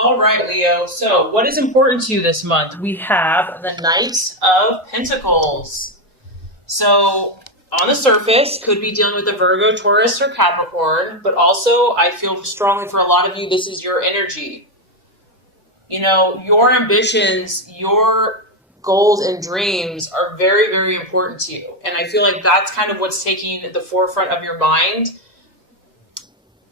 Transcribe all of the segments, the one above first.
All right, Leo. So, what is important to you this month? We have the Knight of Pentacles. So, on the surface, could be dealing with a Virgo, Taurus, or Capricorn, but also I feel strongly for a lot of you, this is your energy. You know, your ambitions, your goals and dreams are very, very important to you. And I feel like that's kind of what's taking the forefront of your mind.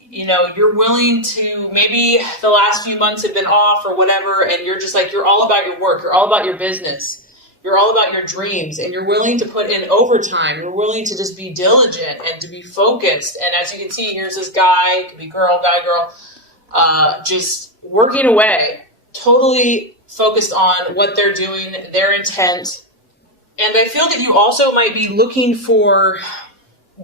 You know, you're willing to, maybe the last few months have been off or whatever, and you're just like, you're all about your work, you're all about your business, you're all about your dreams, and you're willing to put in overtime, you're willing to just be diligent and to be focused. And as you can see, here's this guy, could be girl, guy, girl, just working away, totally focused on what they're doing, their intent. And I feel that you also might be looking for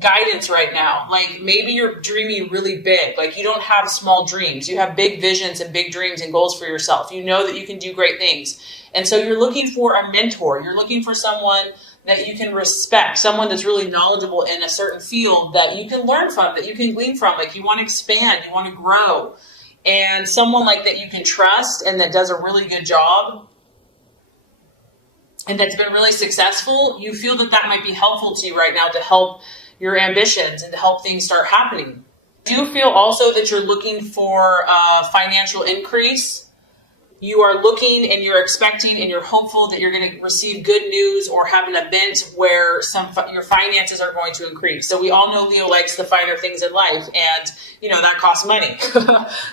guidance right now. Like maybe you're dreaming really big. Like you don't have small dreams. You have big visions and big dreams and goals for yourself. You know that you can do great things. And so you're looking for a mentor. You're looking for someone that you can respect, someone that's really knowledgeable in a certain field that you can learn from, that you can glean from. Like you want to expand, you want to grow. And someone like that you can trust and that does a really good job and that's been really successful, you feel that that might be helpful to you right now to help your ambitions and to help things start happening. Do you feel also that you're looking for a financial increase? You are looking and you're expecting and you're hopeful that you're going to receive good news or have an event where your finances are going to increase. So we all know Leo likes the finer things in life, and you know that costs money.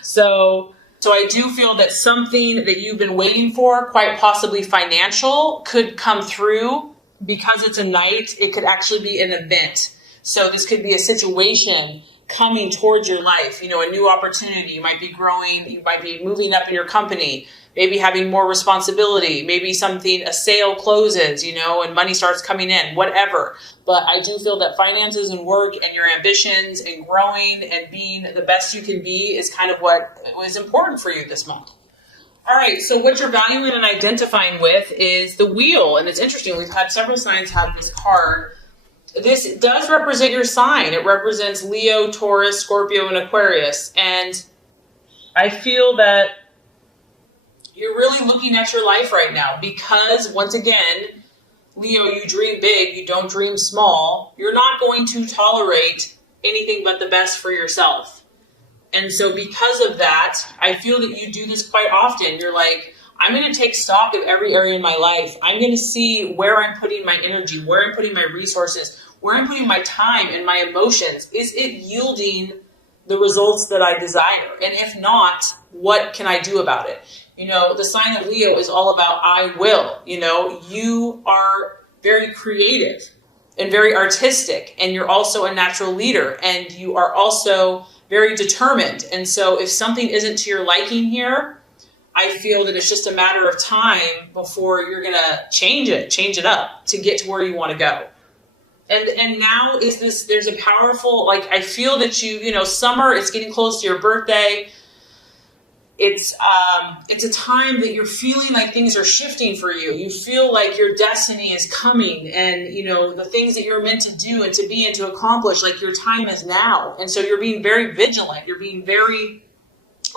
So I do feel that something that you've been waiting for, quite possibly financial, could come through. Because it's a Knight, it could actually be an event. So this could be a situation coming towards your life, you know, a new opportunity. You might be growing, you might be moving up in your company, maybe having more responsibility, maybe a sale closes, you know, and money starts coming in, whatever. But I do feel that finances and work and your ambitions and growing and being the best you can be is kind of what was important for you this month. All right, so what you're valuing and identifying with is the wheel. And it's interesting, we've had several signs have this card. This does represent your sign. It represents Leo, Taurus, Scorpio, and Aquarius. And I feel that you're really looking at your life right now because, once again, Leo, you dream big, you don't dream small. You're not going to tolerate anything but the best for yourself. And so because of that, I feel that you do this quite often. You're like, I'm going to take stock of every area in my life. I'm going to see where I'm putting my energy, where I'm putting my resources, where I'm putting my time and my emotions. Is it yielding the results that I desire? And if not, what can I do about it? You know, the sign of Leo is all about I will. You know, you are very creative and very artistic, and you're also a natural leader, and you are also very determined. And so if something isn't to your liking here, I feel that it's just a matter of time before you're going to change it up to get to where you want to go. And now there's a powerful, like, I feel that you know, summer, it's getting close to your birthday. It's a time that you're feeling like things are shifting for you. You feel like your destiny is coming, and, you know, the things that you're meant to do and to be and to accomplish, like your time is now. And so you're being very vigilant. You're being very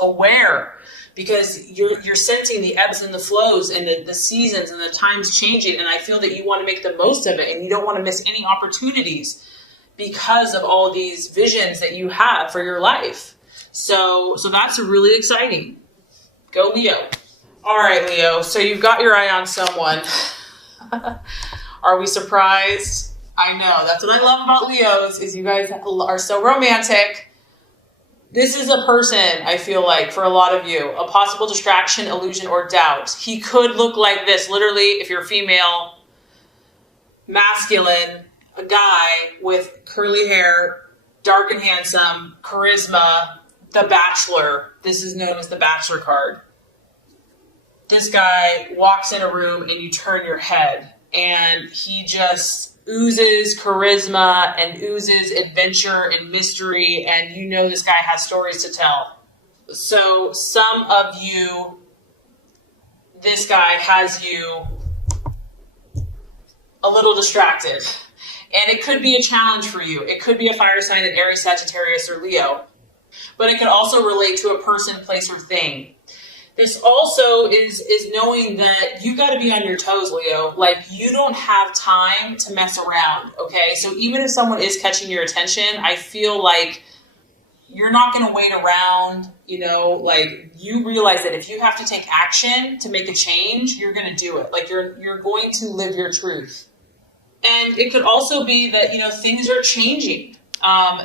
aware because you're sensing the ebbs and the flows and the seasons and the times changing. And I feel that you want to make the most of it and you don't want to miss any opportunities because of all these visions that you have for your life. So that's really exciting. Go Leo. All right, Leo. So you've got your eye on someone. Are we surprised? I know. That's what I love about Leos is you guys are so romantic. This is a person, I feel like, for a lot of you, a possible distraction, illusion, or doubt. He could look like this. Literally, if you're female, masculine, a guy with curly hair, dark and handsome, charisma, the Bachelor. This is known as the Bachelor card. This guy walks in a room and you turn your head, and he just oozes charisma and oozes adventure and mystery, and you know this guy has stories to tell. So some of you, this guy has you a little distracted, and it could be a challenge for you. It could be a fire sign in Aries, Sagittarius, or Leo, but it could also relate to a person, place, or thing. This also is knowing that you got to be on your toes, Leo. Like, you don't have time to mess around, okay? So even if someone is catching your attention, I feel like you're not going to wait around, like, you realize that if you have to take action to make a change, you're going to do it. Like, you're going to live your truth. And it could also be that, things are changing.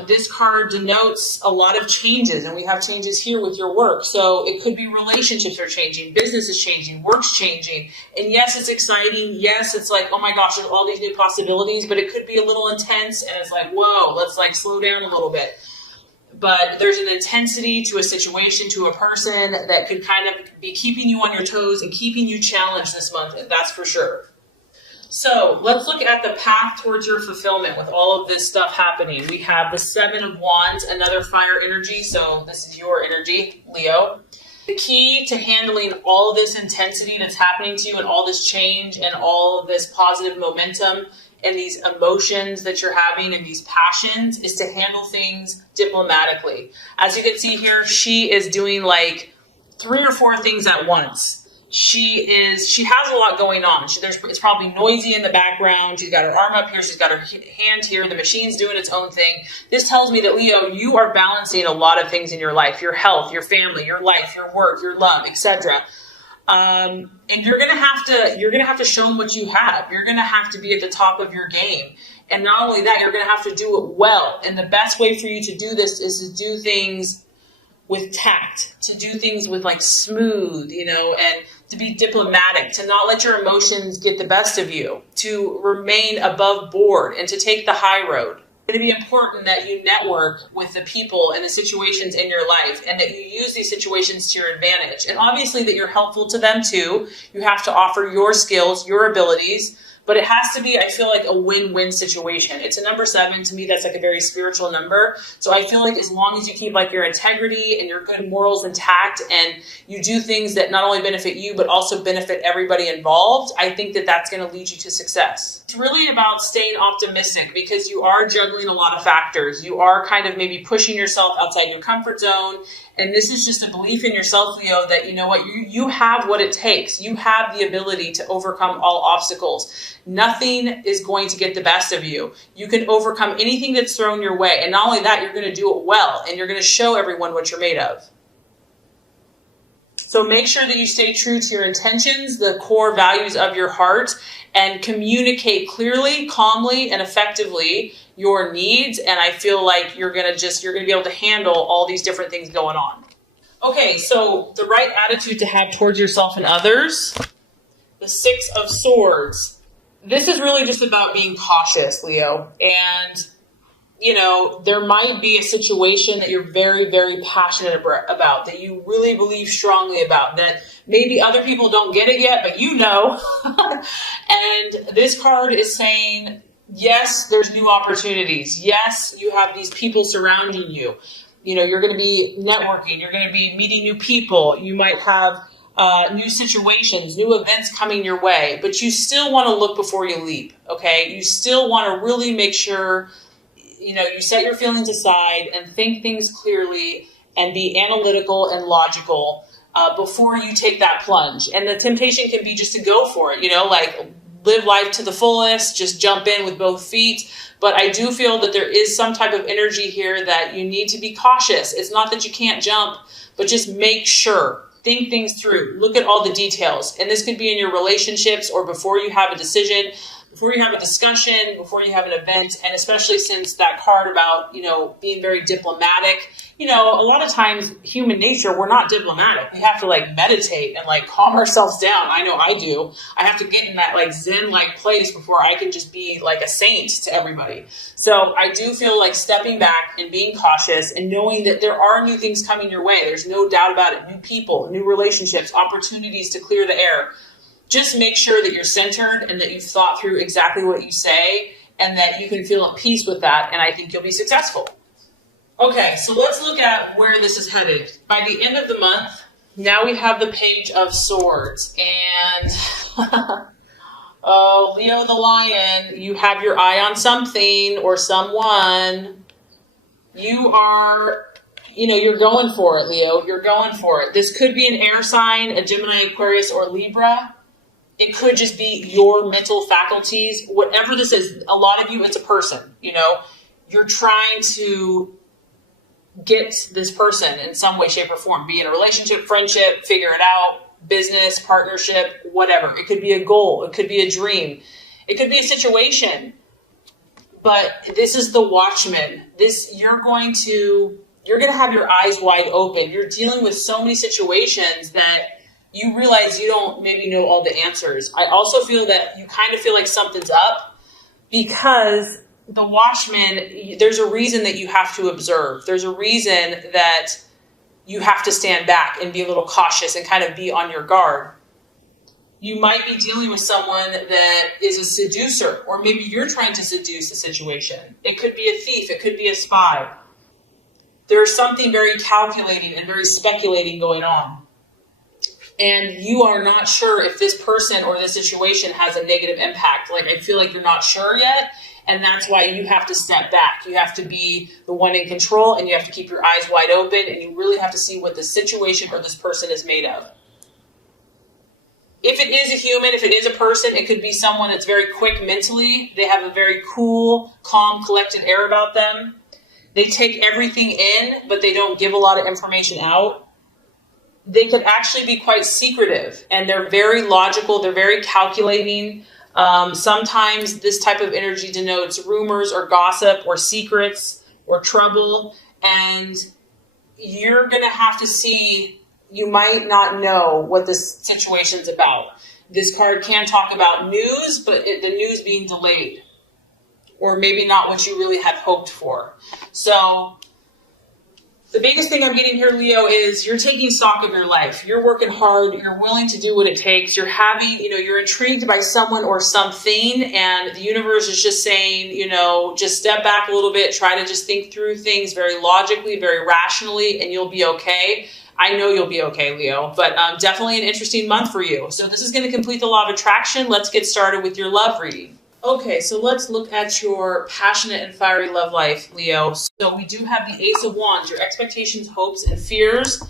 This card denotes a lot of changes, and we have changes here with your work. So it could be relationships are changing, business is changing, work's changing. And yes, it's exciting. Yes, it's like, oh my gosh, there's all these new possibilities, but it could be a little intense, and it's like, whoa, let's like slow down a little bit. But there's an intensity to a situation, to a person that could kind of be keeping you on your toes and keeping you challenged this month, and that's for sure. So let's look at the path towards your fulfillment with all of this stuff happening. We have the 7 of Wands, another fire energy. So this is your energy, Leo. The key to handling all of this intensity that's happening to you and all this change and all of this positive momentum and these emotions that you're having and these passions is to handle things diplomatically. As you can see here, she is doing like 3 or 4 things at once. She has a lot going on. It's probably noisy in the background. She's got her arm up here. She's got her hand here. The machine's doing its own thing. This tells me that, Leo, you are balancing a lot of things in your life, your health, your family, your life, your work, your love, etc. And you're gonna have to show them what you have. You're gonna have to be at the top of your game. And not only that, you're gonna have to do it well. And the best way for you to do this is to do things with tact, to do things with like smooth, and to be diplomatic, to not let your emotions get the best of you, to remain above board and to take the high road. It's going to be important that you network with the people and the situations in your life and that you use these situations to your advantage. And obviously that you're helpful to them too. You have to offer your skills, your abilities, but it has to be, I feel like, a win-win situation. It's a number 7. To me, that's like a very spiritual number. So I feel like as long as you keep like your integrity and your good morals intact and you do things that not only benefit you, but also benefit everybody involved, I think that that's going to lead you to success. It's really about staying optimistic because you are juggling a lot of factors. You are kind of maybe pushing yourself outside your comfort zone. And this is just a belief in yourself, Leo, that you know what, you have what it takes. You have the ability to overcome all obstacles. Nothing is going to get the best of you. You can overcome anything that's thrown your way. And not only that, you're going to do it well. And you're going to show everyone what you're made of. So make sure that you stay true to your intentions, the core values of your heart, and communicate clearly, calmly, and effectively your needs. And I feel like you're going to be able to handle all these different things going on. Okay, so the right attitude to have towards yourself and others, the 6 of Swords. This is really just about being cautious, Leo. And there might be a situation that you're very, very passionate about, that you really believe strongly about, that maybe other people don't get it yet, but And this card is saying, yes, there's new opportunities. Yes, you have these people surrounding you. You're going to be networking. You're going to be meeting new people. You might have new situations, new events coming your way, but you still want to look before you leap, okay? You still want to really make sure you set your feelings aside and think things clearly and be analytical and logical before you take that plunge. And the temptation can be just to go for it, like live life to the fullest, just jump in with both feet. But I do feel that there is some type of energy here that you need to be cautious. It's not that you can't jump, but just make sure. Think things through. Look at all the details. And this could be in your relationships or before you have a decision, before you have a discussion, before you have an event, and especially since that card about, being very diplomatic, a lot of times human nature, we're not diplomatic. We have to meditate and calm ourselves down. I know I do. I have to get in that Zen-like place before I can just be a saint to everybody. So I do feel like stepping back and being cautious and knowing that there are new things coming your way. There's no doubt about it. New people, new relationships, opportunities to clear the air. Just make sure that you're centered and that you've thought through exactly what you say and that you can feel at peace with that, and I think you'll be successful. Okay, so let's look at where this is headed. By the end of the month, now we have the Page of Swords, and oh, Leo the Lion, you have your eye on something or someone. You are you're going for it, Leo. You're going for it. This could be an air sign, a Gemini, Aquarius, or Libra. It could just be your mental faculties. Whatever this is, a lot of you, it's a person, You're trying to get this person in some way, shape, or form. Be in a relationship, friendship, figure it out, business, partnership, whatever. It could be a goal. It could be a dream. It could be a situation. But this is the Watchman. You're going to have your eyes wide open. You're dealing with so many situations that you realize you don't maybe know all the answers. I also feel that you kind of feel like something's up because the Watchman, there's a reason that you have to observe. There's a reason that you have to stand back and be a little cautious and kind of be on your guard. You might be dealing with someone that is a seducer, or maybe you're trying to seduce a situation. It could be a thief. It could be a spy. There's something very calculating and very speculating going on. And you are not sure if this person or this situation has a negative impact. Like, I feel like you're not sure yet. And that's why you have to step back. You have to be the one in control, and you have to keep your eyes wide open, and you really have to see what the situation or this person is made of. If it is a human, if it is a person, it could be someone that's very quick mentally. They have a very cool, calm, collected air about them. They take everything in, but they don't give a lot of information out. They could actually be quite secretive, and they're very logical. They're very calculating. Sometimes this type of energy denotes rumors or gossip or secrets or trouble, and you're going to have to see, you might not know what this situation's about. This card can talk about news, but the news being delayed, or maybe not what you really had hoped for. So the biggest thing I'm getting here, Leo, is you're taking stock of your life. You're working hard. You're willing to do what it takes. You're having, you're intrigued by someone or something, and the universe is just saying, just step back a little bit. Try to just think through things very logically, very rationally, and you'll be okay. I know you'll be okay, Leo, but definitely an interesting month for you. So this is going to complete the law of attraction. Let's get started with your love reading. Okay, so let's look at your passionate and fiery love life, Leo. So we do have the Ace of Wands, your expectations, hopes, and fears.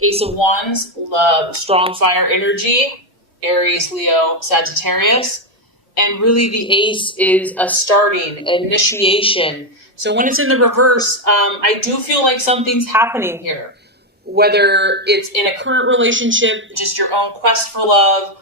Ace of Wands, love, strong fire energy, Aries, Leo, Sagittarius. And really the Ace is a starting, initiation. So when it's in the reverse, I do feel like something's happening here. Whether it's in a current relationship, just your own quest for love,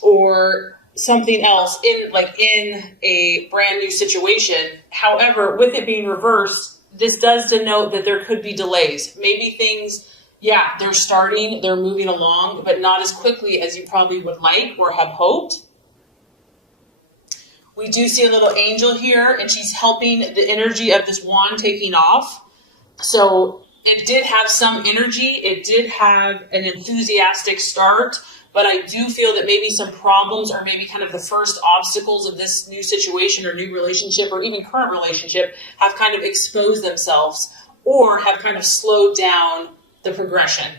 or something else in a brand new situation. However, with it being reversed, this does denote that there could be delays. Maybe things, they're starting, they're moving along, but not as quickly as you probably would like or have hoped. We do see a little angel here, and she's helping the energy of this wand taking off. So it did have some energy. It did have an enthusiastic start. But I do feel that maybe some problems, or maybe kind of the first obstacles of this new situation or new relationship or even current relationship, have kind of exposed themselves or have kind of slowed down the progression.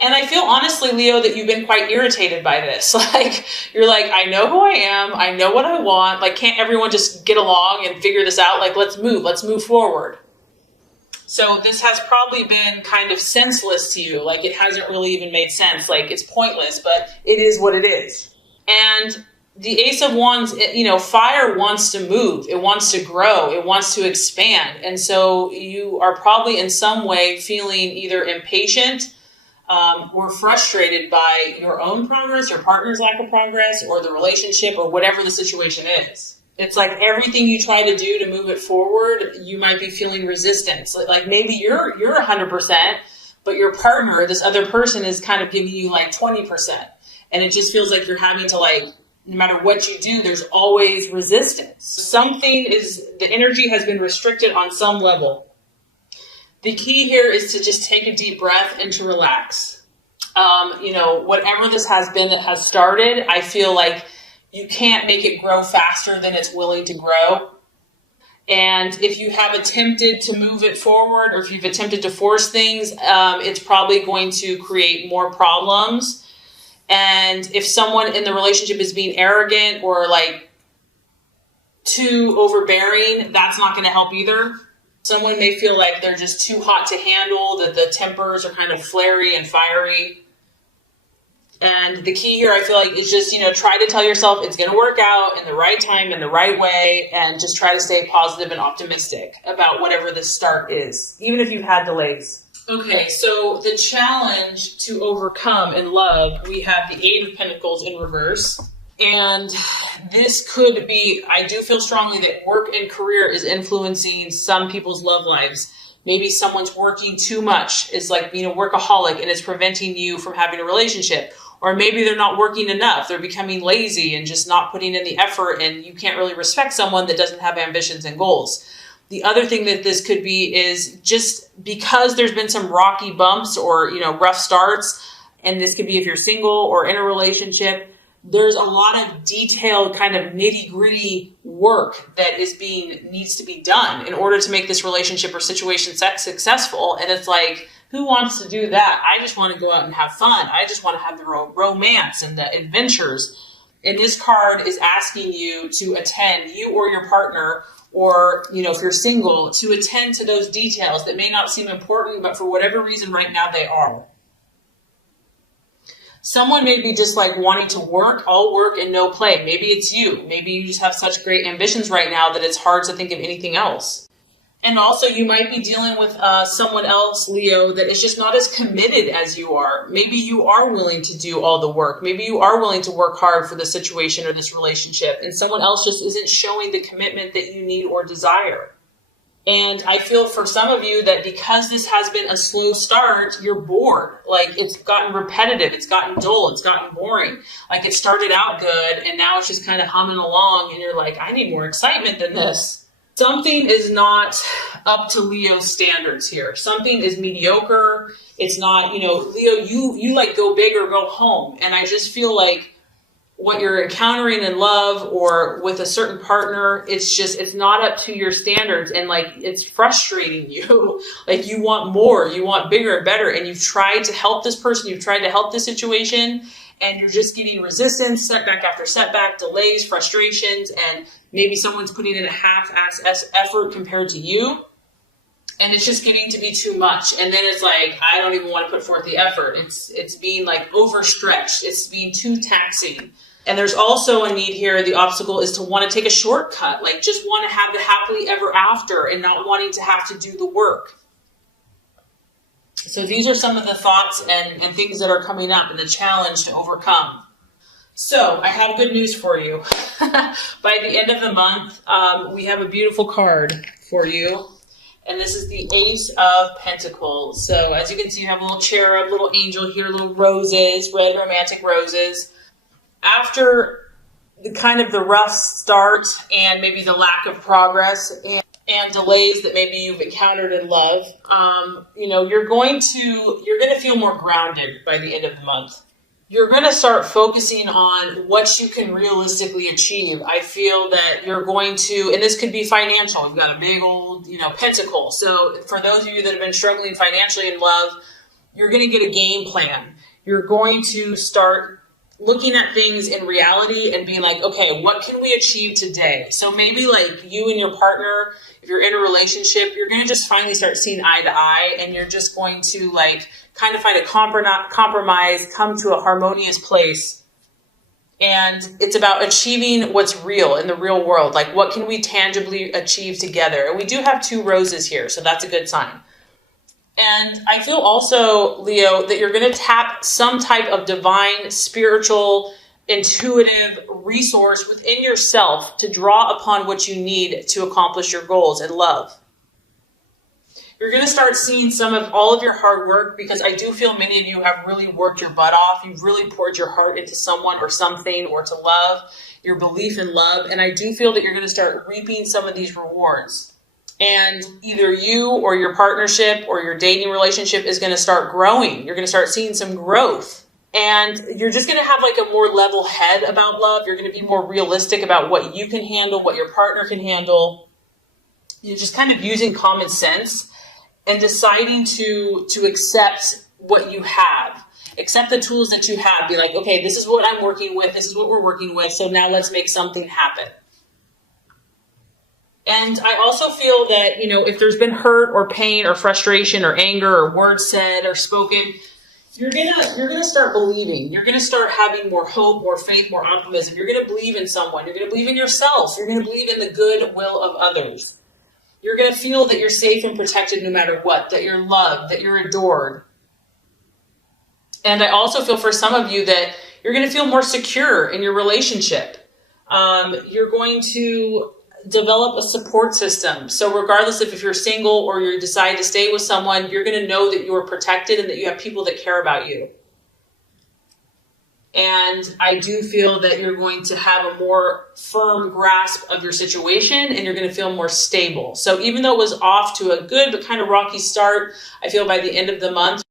And I feel honestly, Leo, that you've been quite irritated by this. You're like, I know who I am. I know what I want. Can't everyone just get along and figure this out? Let's move forward. So this has probably been kind of senseless to you. It hasn't really even made sense. It's pointless, but it is what it is. And the Ace of Wands, fire wants to move. It wants to grow. It wants to expand. And so you are probably in some way feeling either impatient or frustrated by your own progress, your partner's lack of progress, or the relationship, or whatever the situation is. It's like everything you try to do to move it forward, you might be feeling resistance. Maybe you're 100%, but your partner, this other person, is kind of giving you 20%. And it just feels like you're having to no matter what you do, there's always resistance. The energy has been restricted on some level. The key here is to just take a deep breath and to relax. Whatever this has been that has started, I feel like you can't make it grow faster than it's willing to grow. And if you have attempted to move it forward, or if you've attempted to force things, it's probably going to create more problems. And if someone in the relationship is being arrogant or too overbearing, that's not going to help either. Someone may feel like they're just too hot to handle, that the tempers are kind of flary and fiery. And the key here, I feel like, is just, try to tell yourself it's going to work out in the right time, in the right way, and just try to stay positive and optimistic about whatever the start is, even if you've had delays. Okay, so the challenge to overcome in love, we have the Eight of Pentacles in reverse. And this could be, I do feel strongly that work and career is influencing some people's love lives. Maybe someone's working too much, is like being a workaholic, and it's preventing you from having a relationship. Or maybe they're not working enough. They're becoming lazy and just not putting in the effort, and you can't really respect someone that doesn't have ambitions and goals. The other thing that this could be is just because there's been some rocky bumps or, rough starts, and this could be if you're single or in a relationship, there's a lot of detailed kind of nitty-gritty work that needs to be done in order to make this relationship or situation successful. And it's like, who wants to do that? I just want to go out and have fun. I just want to have the romance and the adventures. And this card is asking you to attend, you or your partner, or, if you're single, to attend to those details that may not seem important, but for whatever reason right now they are. Someone may be just like wanting to work, all work and no play. Maybe it's you. Maybe you just have such great ambitions right now that it's hard to think of anything else. And also you might be dealing with someone else, Leo, that is just not as committed as you are. Maybe you are willing to do all the work. Maybe you are willing to work hard for the situation or this relationship, and someone else just isn't showing the commitment that you need or desire. And I feel for some of you that because this has been a slow start, you're bored. Like, it's gotten repetitive, it's gotten dull, it's gotten boring. Like, it started out good and now it's just kind of humming along, and you're like, I need more excitement than this. Something is not up to Leo's standards here. Something is mediocre. It's not, Leo, you like go big or go home. And I just feel like what you're encountering in love or with a certain partner, it's not up to your standards, and like it's frustrating you. Like, you want more, you want bigger and better, and you've tried to help this person, you've tried to help this situation, and you're just getting resistance, setback after setback, delays, frustrations, and maybe someone's putting in a half-ass effort compared to you, and it's just getting to be too much. And then it's like, I don't even want to put forth the effort. It's being like overstretched. It's being too taxing. And there's also a need here. The obstacle is to want to take a shortcut, like just want to have the happily ever after and not wanting to have to do the work. So these are some of the thoughts and things that are coming up and the challenge to overcome. So I have good news for you. By the end of the month, we have a beautiful card for you. And this is the Ace of Pentacles. So as you can see, you have a little cherub, little angel here, little roses, red romantic roses. After the kind of the rough start and maybe the lack of progress and delays that maybe you've encountered in love, you're going to feel more grounded by the end of the month. You're going to start focusing on what you can realistically achieve. I feel that you're going to, and this could be financial. You've got a big old, pentacle. So for those of you that have been struggling financially in love, you're going to get a game plan. You're going to start looking at things in reality and being like, okay, what can we achieve today? So maybe like you and your partner, if you're in a relationship, you're going to just finally start seeing eye to eye, and you're just going to like kind of find a compromise, come to a harmonious place. And it's about achieving what's real in the real world. Like, what can we tangibly achieve together? And we do have 2 roses here, so that's a good sign. And I feel also, Leo, that you're going to tap some type of divine, spiritual, intuitive resource within yourself to draw upon what you need to accomplish your goals in love. You're going to start seeing some of all of your hard work, because I do feel many of you have really worked your butt off. You've really poured your heart into someone or something, or to love, your belief in love. And I do feel that you're going to start reaping some of these rewards. And either you or your partnership or your dating relationship is going to start growing. You're going to start seeing some growth. And you're just going to have like a more level head about love. You're going to be more realistic about what you can handle, what your partner can handle. You're just kind of using common sense and deciding to accept what you have. Accept the tools that you have. Be like, okay, this is what I'm working with. This is what we're working with. So now let's make something happen. And I also feel that, if there's been hurt or pain or frustration or anger or words said or spoken, you're gonna start believing. You're gonna start having more hope, more faith, more optimism. You're gonna believe in someone. You're gonna believe in yourself. You're gonna believe in the good will of others. You're gonna feel that you're safe and protected no matter what, that you're loved, that you're adored. And I also feel for some of you that you're gonna feel more secure in your relationship. You're going to develop a support system. So regardless if you're single or you decide to stay with someone, you're going to know that you are protected and that you have people that care about you. And I do feel that you're going to have a more firm grasp of your situation and you're going to feel more stable. So even though it was off to a good but kind of rocky start, I feel by the end of the month,